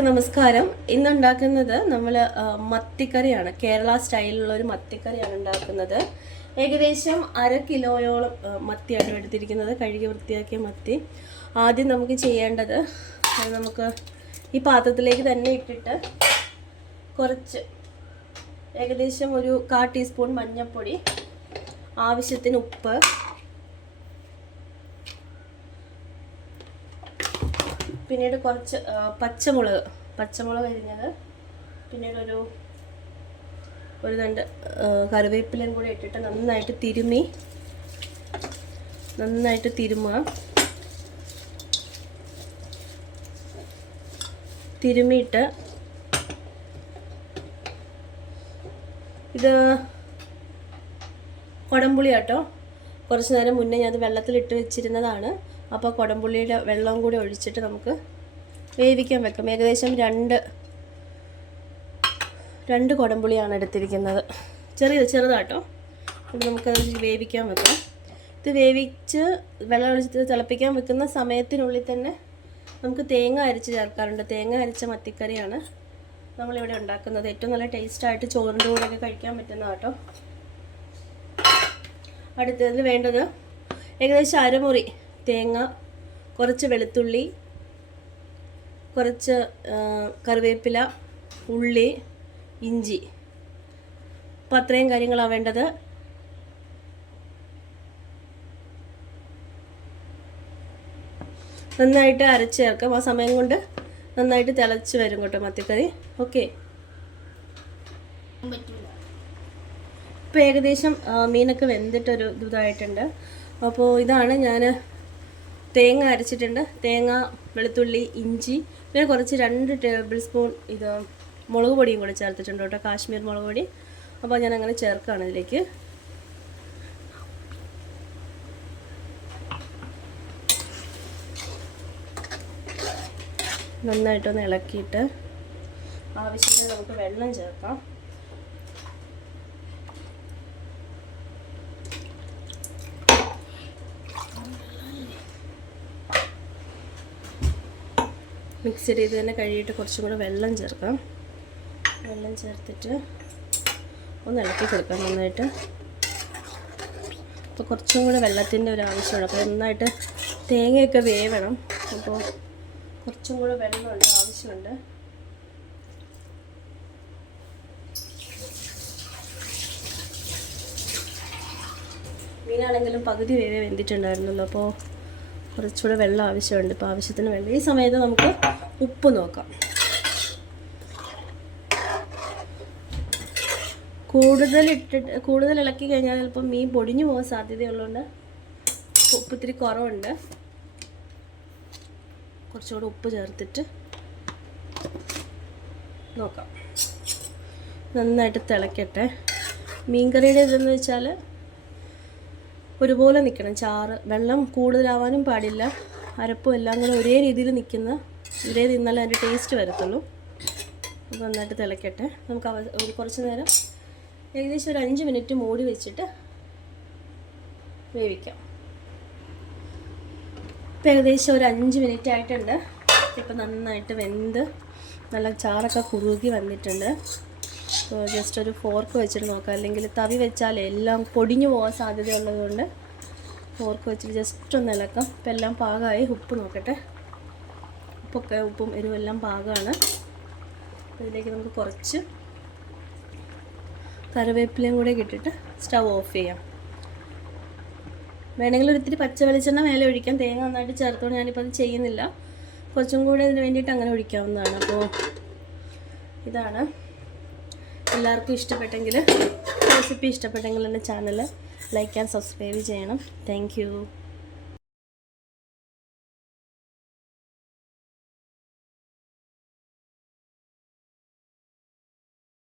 എല്ലാവർക്കും നമസ്കാരം. ഇന്ന് ഉണ്ടാക്കുന്നത് നമ്മൾ മത്തിക്കറിയാണ്. കേരള സ്റ്റൈലിലുള്ള ഒരു മത്തിക്കറിയാണ് ഉണ്ടാക്കുന്നത്. ഏകദേശം അര കിലോയോളം മത്തിയാണ് എടുത്തിരിക്കുന്നത്. കഴുകി വൃത്തിയാക്കിയ മത്തി. ആദ്യം നമുക്ക് ചെയ്യേണ്ടത് നമുക്ക് ഈ പാത്രത്തിലേക്ക് തന്നെ ഇട്ടിട്ട് കുറച്ച് ഏകദേശം ഒരു കാ ടീസ്പൂൺ മഞ്ഞൾപ്പൊടി ആവശ്യത്തിന് ഉപ്പ് പിന്നീട് കുറച്ച് പച്ചമുളക് പച്ചമുളക് അരിഞ്ഞത്. പിന്നീട് ഒരു ഒരു രണ്ട് കറിവേപ്പിലയും കൂടി ഇട്ടിട്ട് നന്നായിട്ട് തിരുമ്മി നന്നായിട്ട് തിരുമുക തിരുമ്മിയിട്ട് ഇത് കുടംപുളി കേട്ടോ കുറച്ച് നേരം മുന്നേ ഞാൻ അത് വെള്ളത്തിലിട്ട് വെച്ചിരുന്നതാണ്. അപ്പോൾ കുടംപുള്ളിയുടെ വെള്ളം കൂടി ഒഴിച്ചിട്ട് നമുക്ക് വേവിക്കാൻ വെക്കാം. ഏകദേശം രണ്ട് രണ്ട് കുടംപുളിയാണ് എടുത്തിരിക്കുന്നത്. ചെറിയ ചെറുതാട്ടോ. അപ്പോൾ നമുക്കത് വേവിക്കാൻ വെക്കാം. ഇത് വേവിച്ച് വെള്ളം ഒഴിച്ച് തിളപ്പിക്കാൻ വെക്കുന്ന സമയത്തിനുള്ളിൽ തന്നെ നമുക്ക് തേങ്ങ അരച്ച് ചേർക്കാറുണ്ട്. തേങ്ങ അരച്ച മത്തിക്കറിയാണ് നമ്മളിവിടെ ഉണ്ടാക്കുന്നത്. ഏറ്റവും നല്ല ടേസ്റ്റായിട്ട് ചോറിന്റെ കൂടെയൊക്കെ കഴിക്കാൻ പറ്റുന്ന കേട്ടോ. അടുത്തതിൽ വേണ്ടത് ഏകദേശം അരമുറി തേങ്ങ കുറച്ച് വെളുത്തുള്ളി കുറച്ച് കറിവേപ്പില ഉള്ളി ഇഞ്ചി. അപ്പം അത്രയും കാര്യങ്ങളാണ് വേണ്ടത്. നന്നായിട്ട് അരച്ച് ചേർക്കാം. ആ സമയം കൊണ്ട് നന്നായിട്ട് തിളച്ച് വരും കേട്ടോ മത്തിക്കറി. ഓക്കെ. ഇപ്പോൾ ഏകദേശം മീനൊക്കെ വെന്തിട്ടൊരു ഇതായിട്ടുണ്ട്. അപ്പോൾ ഇതാണ് ഞാൻ തേങ്ങ അരച്ചിട്ടുണ്ട്. തേങ്ങ വെളുത്തുള്ളി ഇഞ്ചി പിന്നെ കുറച്ച് രണ്ട് ടേബിൾ സ്പൂൺ ഇത് മുളക് പൊടിയും കൂടെ ചേർത്തിട്ടുണ്ട് കേട്ടോ കാശ്മീർ മുളക് പൊടി. അപ്പോൾ ഞാൻ അങ്ങനെ ചേർക്കുകയാണ് ഇതിലേക്ക്. നന്നായിട്ടൊന്ന് ഇളക്കിയിട്ട് ആവശ്യത്തിന് നമുക്ക് വെള്ളം ചേർക്കാം. മിക്സ് ചെയ്ത് തന്നെ കഴുകിയിട്ട് കുറച്ചും കൂടെ വെള്ളം ചേർക്കാം. വെള്ളം ചേർത്തിട്ട് ഒന്ന് ഇളക്കി കൊടുക്കാം നന്നായിട്ട്. അപ്പോൾ കുറച്ചും കൂടെ വെള്ളത്തിന്റെ ഒരു ആവശ്യമാണ്. അപ്പോൾ നന്നായിട്ട് തേങ്ങയൊക്കെ വേവണം. അപ്പോൾ കുറച്ചും കൂടെ വെള്ളമുണ്ട് ആവശ്യമുണ്ട്. മീനാണെങ്കിലും പകുതി വേവേ വെന്തിട്ടുണ്ടായിരുന്നല്ലോ അപ്പോൾ കുറച്ചുകൂടെ വെള്ളം ആവശ്യമുണ്ട്. ഇപ്പോൾ ആവശ്യത്തിന് വേണ്ട. ഈ സമയത്ത് നമുക്ക് ഉപ്പ് നോക്കാം. കൂടുതൽ ഇട്ടിട്ട് കൂടുതൽ ഇളക്കി കഴിഞ്ഞാൽ ചിലപ്പോൾ മീൻ പൊടിഞ്ഞു പോകാൻ സാധ്യതയുള്ളതുകൊണ്ട് ഉപ്പ് ഇത്തിരി കുറവുണ്ട്. കുറച്ചുകൂടെ ഉപ്പ് ചേർത്തിട്ട് നോക്കാം. നന്നായിട്ട് തിളക്കട്ടെ. മീൻകറിയുടെ ഇതെന്ന് വെച്ചാൽ ഒരുപോലെ നിൽക്കണം ചാറ് വെള്ളം കൂടുതലാവാനും പാടില്ല. അരപ്പും എല്ലാം കൂടെ ഒരേ രീതിയിൽ നിൽക്കുന്ന ഒരേ നിന്നാലേ അതിന്റെ ടേസ്റ്റ് വരത്തുള്ളൂ. അപ്പോൾ നന്നായിട്ട് തിളക്കട്ടെ. നമുക്ക് ഒരു കുറച്ച് നേരം ഏകദേശം ഒരു അഞ്ച് മിനിറ്റ് മൂടി വെച്ചിട്ട് വേവിക്കാം. ഇപ്പം ഏകദേശം ഒരു അഞ്ച് മിനിറ്റ് ആയിട്ടുണ്ട്. ഇപ്പം നന്നായിട്ട് വെന്ത് നല്ല ചാറൊക്കെ കുറുകി വന്നിട്ടുണ്ട്. ജസ്റ്റ് ഒരു ഫോർക്ക് വെച്ചിട്ട് നോക്കാം. അല്ലെങ്കിൽ തവി വെച്ചാൽ എല്ലാം പൊടിഞ്ഞു പോകാൻ സാധ്യതയുള്ളതുകൊണ്ട് ഫോർക്ക് വെച്ചിട്ട് ജസ്റ്റ് ഒന്ന് ഇളക്കാം. ഇപ്പം എല്ലാം പാകമായി. ഉപ്പ് നോക്കട്ടെ. ഉപ്പൊക്കെ ഉപ്പും എരിവെല്ലാം പാകമാണ്. ഇതിലേക്ക് നമുക്ക് കുറച്ച് കറിവേപ്പിലയും കൂടെ ഇട്ടിട്ട് സ്റ്റവ് ഓഫ് ചെയ്യാം. വേണമെങ്കിൽ ഒരിത്തിരി പച്ച വെളിച്ചെണ്ണ മേലെ ഒഴിക്കാം. തേങ്ങ നന്നായിട്ട് ചേർത്തോണ്ട് ഞാനിപ്പോൾ അത് ചെയ്യുന്നില്ല. കുറച്ചും കൂടെ ഇതിന് വേണ്ടിയിട്ട് അങ്ങനെ ഒഴിക്കാവുന്നതാണ്. അപ്പോൾ ഇതാണ് എല്ലാവർക്കും ഇഷ്ടപ്പെട്ടെങ്കിൽ റെസിപ്പി ഇഷ്ടപ്പെട്ടെങ്കിൽ എന്റെ ചാനൽ ലൈക്ക് ആൻഡ് സബ്സ്ക്രൈബ് ചെയ്യണം. താങ്ക്